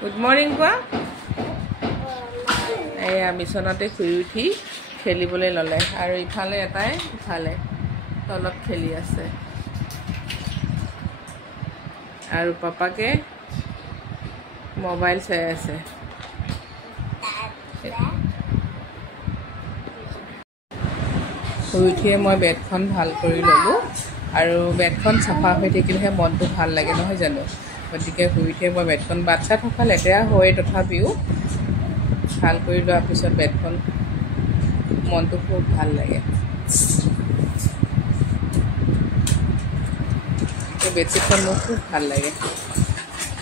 Good morning কোৱা এয়া বিচনাতে শুই উঠি খেলিবলৈ ল'লে আৰু ইফালে এটাই ইফালে তলত খেলি আছে আৰু পাপাকে মোবাইল চাই আছে শুই উঠিয়ে মই বেডখন ভাল কৰি ল'লোঁ আৰু বেডখন চাফা হৈ থাকিলেহে মনটো ভাল লাগে নহয় জানো গতিকে শুই উঠিয়ে মই বেডখন বাচ্চা থকা লেতেৰা হয় তথাপিও ভাল কৰি লোৱাৰ পিছত বেডখন মনটো খুব ভাল লাগে এই বেডশ্বীটখন মোৰ খুব ভাল লাগে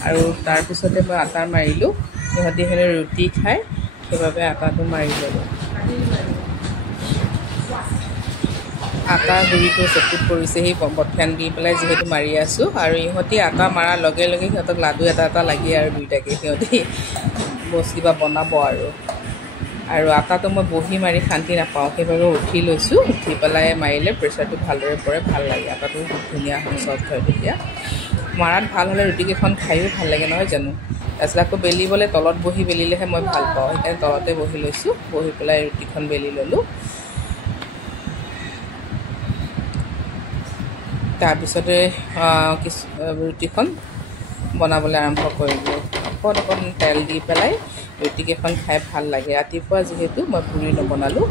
আৰু তাৰপিছতে মই আটা মাৰিলোঁ সিহঁতি হেনে ৰুটি খাই সেইবাবে আটাটো মাৰি ল'লোঁ আটা গুড়িটো চকুত পৰিছে সেই ফেন দি পেলাই যিহেতু মাৰি আছোঁ আৰু ইহঁতি আটা মৰাৰ লগে লগে সিহঁতক লাডু এটা এটা লাগে আৰু দুইটাকে সিহঁতি বস্তু কিবা বনাব আৰু আটাটো মই বহি মাৰি শান্তি নাপাওঁ সেইবাবে উঠি লৈছোঁ উঠি পেলাই মাৰিলে প্ৰেছাৰটো ভালদৰে পৰে ভাল লাগে আটাটো ধুনীয়া হয় চফ্ট হয় তেতিয়া মাৰাত ভাল হ'লে ৰুটিকেইখন খায়ো ভাল লাগে নহয় জানো তাৰপিছত আকৌ বেলিবলৈ তলত বহি বেলিলেহে মই ভাল পাওঁ সেইকাৰণে তলতে বহি লৈছোঁ বহি পেলাই ৰুটিখন বেলি ল'লোঁ তাৰপিছতে ৰুটিখন বনাবলৈ আৰম্ভ কৰিলোঁ অকণ তেল দি পেলাই ৰুটিকেইখন খাই ভাল লাগে ৰাতিপুৱা যিহেতু মই পুৰি নবনালোঁ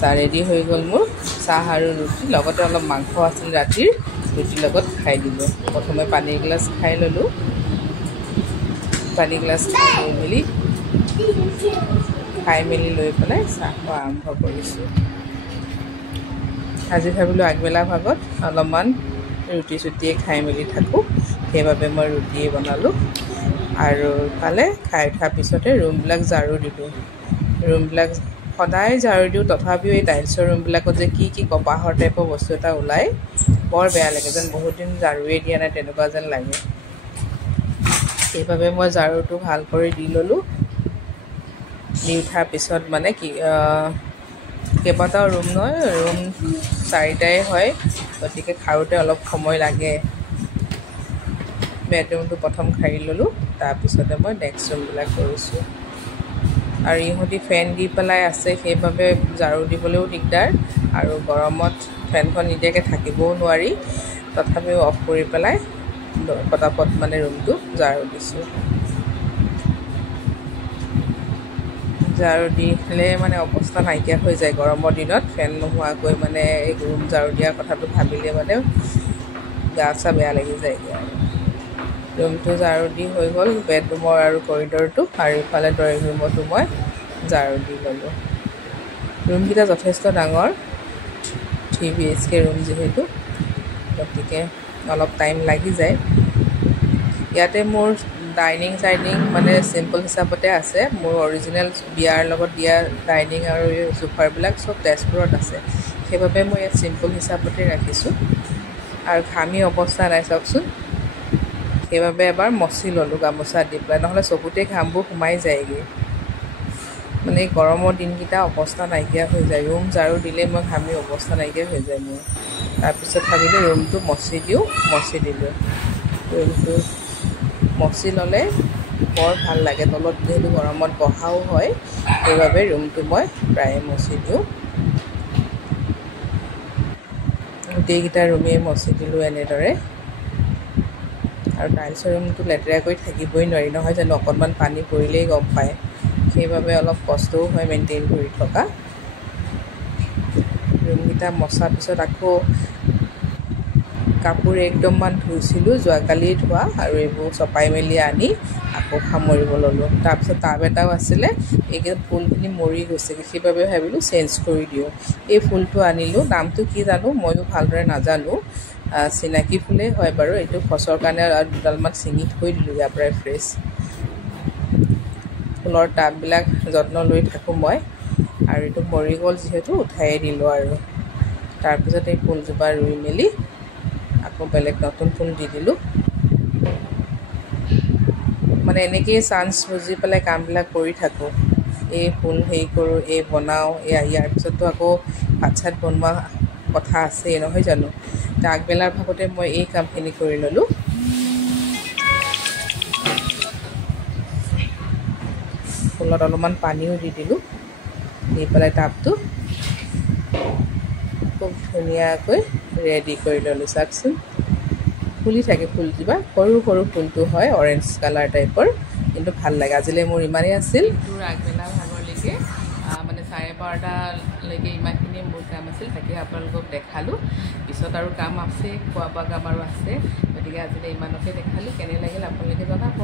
চাহ ৰেডি হৈ গ'ল মোৰ চাহ আৰু ৰুটি লগতে অলপ মাংস আছিল ৰাতিৰ ৰুটিৰ লগত খাই দিলোঁ প্ৰথমে পানী এগিলাচ খাই ল'লোঁ পানী গিলাচ খাই মেলি লৈ পেলাই চাহ খোৱা আৰম্ভ কৰিছোঁ আজি ভাবিলোঁ আগবেলা ভাগত অলপমান ৰুটি চুটিয়ে খাই মেলি থাকোঁ সেইবাবে মই ৰুটিয়ে বনালোঁ আৰু ইফালে খাই উঠাৰ পিছতে ৰুমবিলাক ঝাৰু দিলোঁ ৰুমবিলাক সদায় ঝাৰু দিওঁ তথাপিও এই টাইলছৰ ৰুমবিলাকত যে কি কপাহৰ টাইপৰ বস্তু এটা ওলায় বৰ বেয়া লাগে যেন বহুত দিন ঝাৰুৱে দিয়া নাই তেনেকুৱা যেন লাগে সেইবাবে মই ঝাৰুটো ভাল কৰি দি ল'লোঁ দি উঠাৰ পিছত মানে কি কেইবাটাও ৰুম নহয় ৰুম 4টাই হয় গতিকে খাৰোঁতে অলপ সময় লাগে বেডৰুমটো প্ৰথম সাৰি ল'লোঁ তাৰপিছতে মই নেক্সট ৰুমবিলাক কৰিছোঁ আৰু ইহঁতি ফেন দি পেলাই আছে সেইবাবে ঝাৰু দিবলৈও দিগদাৰ আৰু গৰমত ফেনখন নিদিয়াকৈ থাকিবও নোৱাৰি তথাপিও অফ কৰি পেলাই পটাপট মানে ৰুমটো ঝাৰু দিছোঁ ঝাৰু দিলে মানে অৱস্থা নাইকিয়া হৈ যায় গৰমৰ দিনত ফেন নোহোৱাকৈ মানে এই ৰুম ঝাৰু দিয়া কথাটো ভাবিলে মানে গা চা বেয়া লাগি যায়গৈ আৰু ৰুমটো ঝাৰু দি হৈ গ'ল বেডৰুমৰ আৰু কৰিডৰটো আৰু ইফালে ড্ৰয়িং ৰুমতো মই ঝাৰু দি ল'লোঁ ৰুমকেইটা যথেষ্ট ডাঙৰ 3 BHK ৰুম যিহেতু গতিকে অলপ টাইম লাগি যায় ইয়াতে মোৰ ডাইনিং চাইনিং মানে চিম্পল হিচাপতে আছে মোৰ অৰিজিনেল বিয়াৰ লগত দিয়া ডাইনিং আৰু চোফাৰবিলাক চব তেজপুৰত আছে সেইবাবে মই ইয়াত চিম্পল হিচাপতে ৰাখিছোঁ আৰু ঘামি অৱস্থা নাই চাওকচোন সেইবাবে এবাৰ মচি ল'লোঁ গামোচা দি পেলাই নহ'লে চকুতে ঘামবোৰ সোমাই যায়গৈ মানে এই গৰমৰ দিনকেইটা অৱস্থা নাইকিয়া হৈ যায় ৰুম ঝাৰু দিলে মই ঘামি অৱস্থা নাইকিয়া হৈ যায় মোৰ তাৰপিছত ভাবিলোঁ ৰুমটো মচি দিওঁ মচি দিলোঁ ৰুমটো মচি ল'লে বৰ ভাল লাগে তলত যিহেতু গৰমত বহাও হয় সেইবাবে ৰুমটো মই প্ৰায়ে মচি দিওঁ গোটেইকেইটা ৰুমেই মচি দিলোঁ এনেদৰে আৰু টাইলছৰ ৰুমটো লেতেৰাকৈ থাকিবই নোৱাৰি নহয় জানো অকণমান পানী পৰিলেই গম পায় সেইবাবে অলপ কষ্টও হয় মেইনটেইন কৰি থকা ৰুমকেইটা মচাৰ পিছত আকৌ কাপোৰ একদমমান ধুইছিলোঁ যোৱাকালি ধোৱা আৰু এইবোৰ চপাই মেলি আনি আকৌ সামৰিব ল'লোঁ তাৰপিছত টাব এটাও আছিলে এইকেইটা ফুলখিনি মৰি গৈছেগৈ সেইবাবে ভাবিলোঁ চেঞ্জ কৰি দিওঁ এই ফুলটো আনিলোঁ নামটো কি জানো ময়ো ভালদৰে নাজানো চিনাকি ফুলেই হয় বাৰু এইটো খচৰ কাৰণে আৰু দুডালমান ছিঙি থৈ দিলোঁ ইয়াৰ পৰাই ফ্ৰেছ ফুলৰ টাববিলাক যত্ন লৈ থাকোঁ মই আৰু এইটো মৰি গ'ল যিহেতু উঠাই দিলোঁ আৰু তাৰপিছত এই ফুলজোপা ৰুই মেলি আকৌ বেলেগ নতুন ফুল দি দিলোঁ মানে এনেকৈয়ে চান্স বুজি পেলাই কামবিলাক কৰি থাকোঁ এই ফুল হেৰি কৰোঁ এই বনাওঁ ইয়াৰ পিছতো আকৌ ভাত চাত বনোৱা কথা আছেই নহয় জানো আগবেলাৰ ভাগতে মই এই কামখিনি কৰি ল'লোঁ তলত অলপমান পানীও দি দিলোঁ, দি পেলাই টাবটো খুব ধুনীয়াকৈ ৰেডি কৰি ল'লোঁ। চাওকচোন ফুলি থাকে ফুলজোপা, সৰু সৰু ফুলটো হয়, অৰেঞ্জ কালাৰ টাইপৰ, কিন্তু ভাল লাগে। আজিলৈ মোৰ ইমানেই আছিল। তোৰ আগবেলা ভাগৰলৈকে মানে 12:30লৈকে ইমানখিনি মোৰ কাম আছিল, তাকে আপোনালোকক দেখালোঁ। পিছত আৰু কাম আছে, খোৱা বোৱা কাম আৰু আছে, গতিকে আজিলৈ ইমানকে দেখালোঁ। কেনে লাগিল আপোনালোকে জনাব।